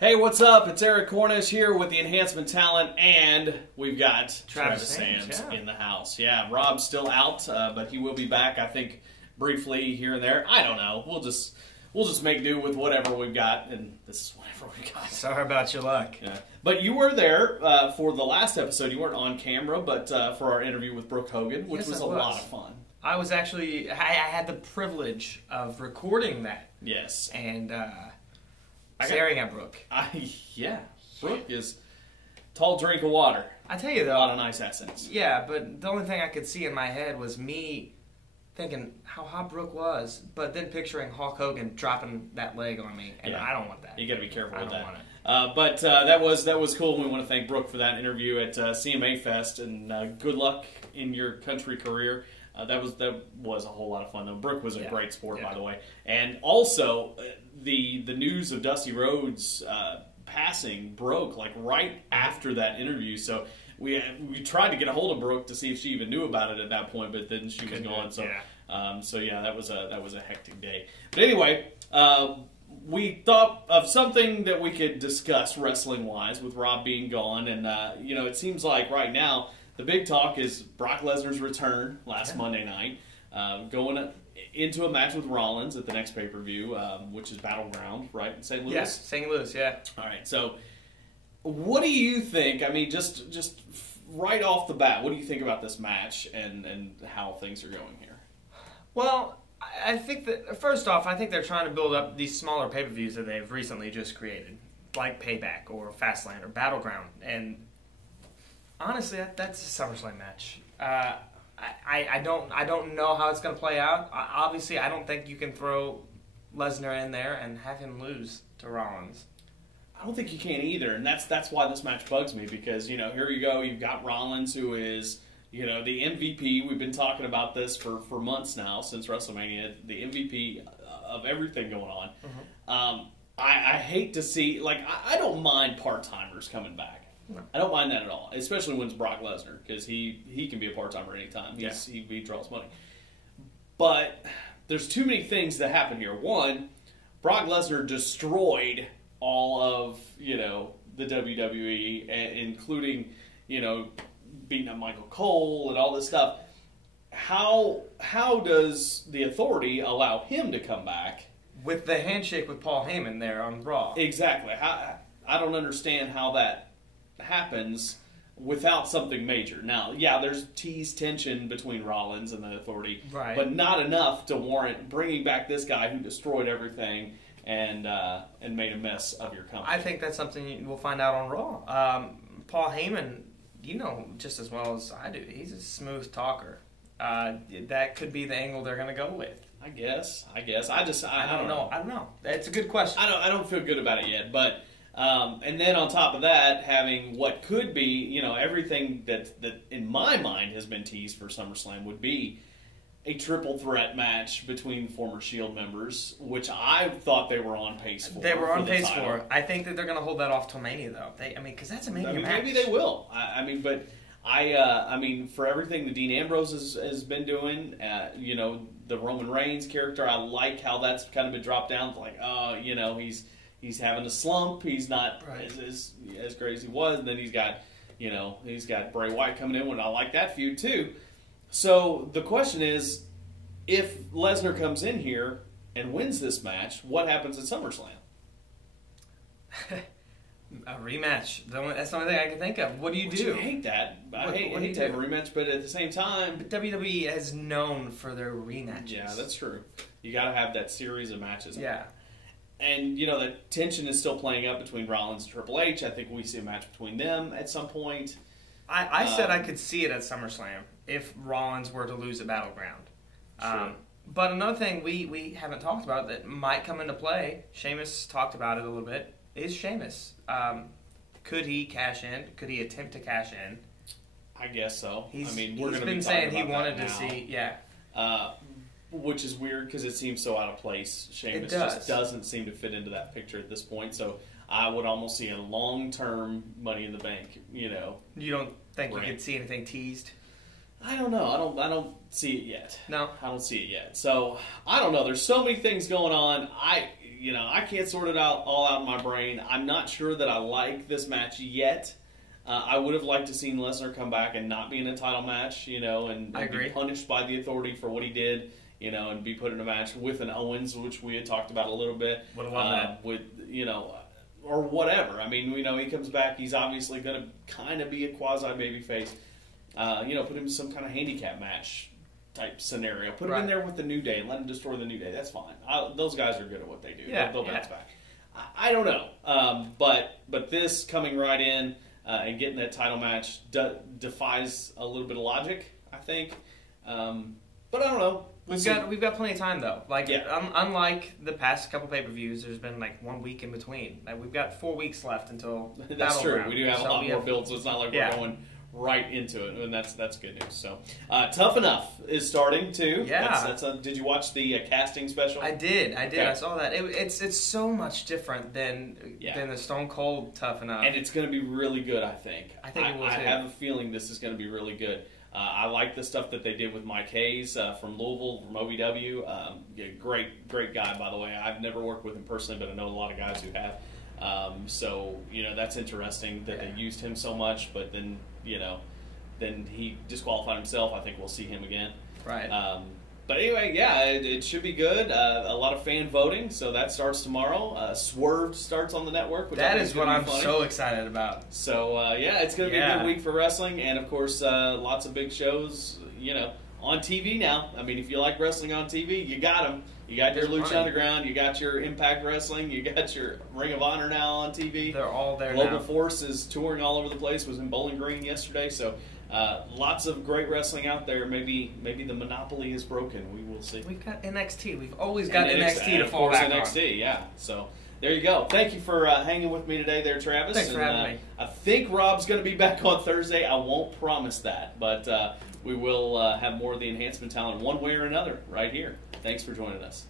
Hey, what's up? It's Eric Cornish here with the Enhancement talent, and we've got Travis Sands in the house. Yeah, Rob's still out, but he will be back, I think, briefly here and there. I don't know. We'll just make do with whatever we've got, and this is whatever we got. Sorry about your luck. Yeah. But you were there for the last episode. You weren't on camera, but for our interview with Brooke Hogan, which was a lot of fun. I was actually, I had the privilege of recording that. Yes. And staring at Brooke. Yeah. Brooke is tall drink of water. I tell you though. A lot of nice accents. Yeah, but the only thing I could see in my head was me thinking how hot Brooke was, but then picturing Hulk Hogan dropping that leg on me, and I don't want that. You got to be careful with that. I don't want it. But that was cool. We want to thank Brooke for that interview at CMA Fest, and good luck in your country career. That was a whole lot of fun though. Brooke was a great sport, by the way, and also the news of Dusty Rhodes passing broke like right after that interview. So we tried to get a hold of Brooke to see if she even knew about it at that point, but then she was gone. So that was a hectic day. But anyway, we thought of something that we could discuss wrestling wise with Rob being gone, and it seems like right now the big talk is Brock Lesnar's return last Monday night, going into a match with Rollins at the next pay-per-view, which is Battleground, right, in St. Louis? Yes, St. Louis, yeah. All right, so what do you think? I mean, just right off the bat, what do you think about this match and how things are going here? Well, I think that, first off, I think they're trying to build up these smaller pay-per-views that they've recently just created, like Payback or Fastlane or Battleground, and honestly, that's a SummerSlam match. I don't know how it's going to play out. Obviously, I don't think you can throw Lesnar in there and have him lose to Rollins. I don't think you can either, and that's why this match bugs me, because here you go, you've got Rollins, who is the MVP. We've been talking about this for months now, since WrestleMania. The MVP of everything going on. Mm-hmm. I hate to see, I don't mind part-timers coming back. No. I don't mind that at all, especially when it's Brock Lesnar, because he can be a part-timer anytime. He draws money. But there's too many things that happen here. One, Brock Lesnar destroyed all of, the WWE, including, beating up Michael Cole and all this stuff. How does the Authority allow him to come back? With the handshake with Paul Heyman there on Raw. Exactly. I don't understand how that happens without something major. Now, there's teased tension between Rollins and the Authority, right, but not enough to warrant bringing back this guy who destroyed everything and made a mess of your company. I think that's something we'll find out on Raw. Paul Heyman, just as well as I do, he's a smooth talker. That could be the angle they're going to go with. I guess. I don't know. I don't know. It's a good question. I don't feel good about it yet, but and then on top of that, having what could be, everything that in my mind has been teased for SummerSlam would be a triple threat match between former Shield members, which I thought they were on pace for. They were on pace for. I think that they're going to hold that off till Mania, though. Because that's a Mania match. Maybe they will. But for everything that Dean Ambrose has been doing, the Roman Reigns character, I like how that's kind of been dropped down. He's having a slump. He's not as great as he was. And then he's got Bray Wyatt coming in, and I like that feud too. So the question is, if Lesnar comes in here and wins this match, what happens at SummerSlam? A rematch. That's the only thing I can think of. What do you do? I hate that. I hate to have a rematch, but at the same time, but WWE is known for their rematches. Yeah, that's true. You got to have that series of matches. Yeah. And, the tension is still playing up between Rollins and Triple H. I think we see a match between them at some point. I said I could see it at SummerSlam if Rollins were to lose at Battleground. Sure. But another thing we haven't talked about that might come into play, Sheamus talked about it a little bit, is Sheamus. Could he cash in? Could he attempt to cash in? I guess so. He's been saying he wanted to see, which is weird because it seems so out of place. Sheamus just doesn't seem to fit into that picture at this point. So I would almost see a long-term Money in the Bank. You don't think you could see anything teased? I don't know. I don't see it yet. No, I don't see it yet. So I don't know. There's so many things going on. I can't sort it all out in my brain. I'm not sure that I like this match yet. I would have liked to seen Lesnar come back and not be in a title match, and be punished by the Authority for what he did, and be put in a match with an Owens, which we had talked about a little bit. Would have loved that. With, or whatever. I mean, he comes back. He's obviously going to kind of be a quasi-babyface. Put him in some kind of handicap match type scenario. Put him in there with the New Day and let him destroy the New Day. That's fine. Those guys are good at what they do. Yeah, they'll bounce back. I don't know. But this coming right in and getting that title match defies a little bit of logic, I think. But I don't know. We've got plenty of time though. Unlike the past couple pay-per-views, there's been 1 week in between. We've got 4 weeks left until That's true. Battleground. We do have a lot more builds, so it's not like we're going right into it, and that's good news. So, Tough Enough is starting too. Yeah. Did you watch the casting special? I did. Okay. I saw that. It's so much different than the Stone Cold Tough Enough, and it's going to be really good. I think it will too. I have a feeling this is going to be really good. I like the stuff that they did with Mike Hayes from Louisville, from OVW. Great guy, by the way. I've never worked with him personally, but I know a lot of guys who have. That's interesting that they used him so much, but then he disqualified himself. I think we'll see him again. Right. But anyway, it should be good. A lot of fan voting, so that starts tomorrow. Swerve starts on the network. Which that is what I'm funny. so excited about. So, it's going to be a good week for wrestling. And, of course, lots of big shows, on TV now. I mean, if you like wrestling on TV, you got them. You got your Lucha Underground. You got your Impact Wrestling. You got your Ring of Honor now on TV. They're all there Global now. Force is touring all over the place. Was in Bowling Green yesterday. So, lots of great wrestling out there. Maybe the monopoly is broken. We will see. We've got NXT. We've always got NXT to fall back on. NXT, yeah. So there you go. Thank you for hanging with me today there, Travis. Thanks for having me. I think Rob's going to be back on Thursday. I won't promise that, but we will have more of the Enhancement talent one way or another right here. Thanks for joining us.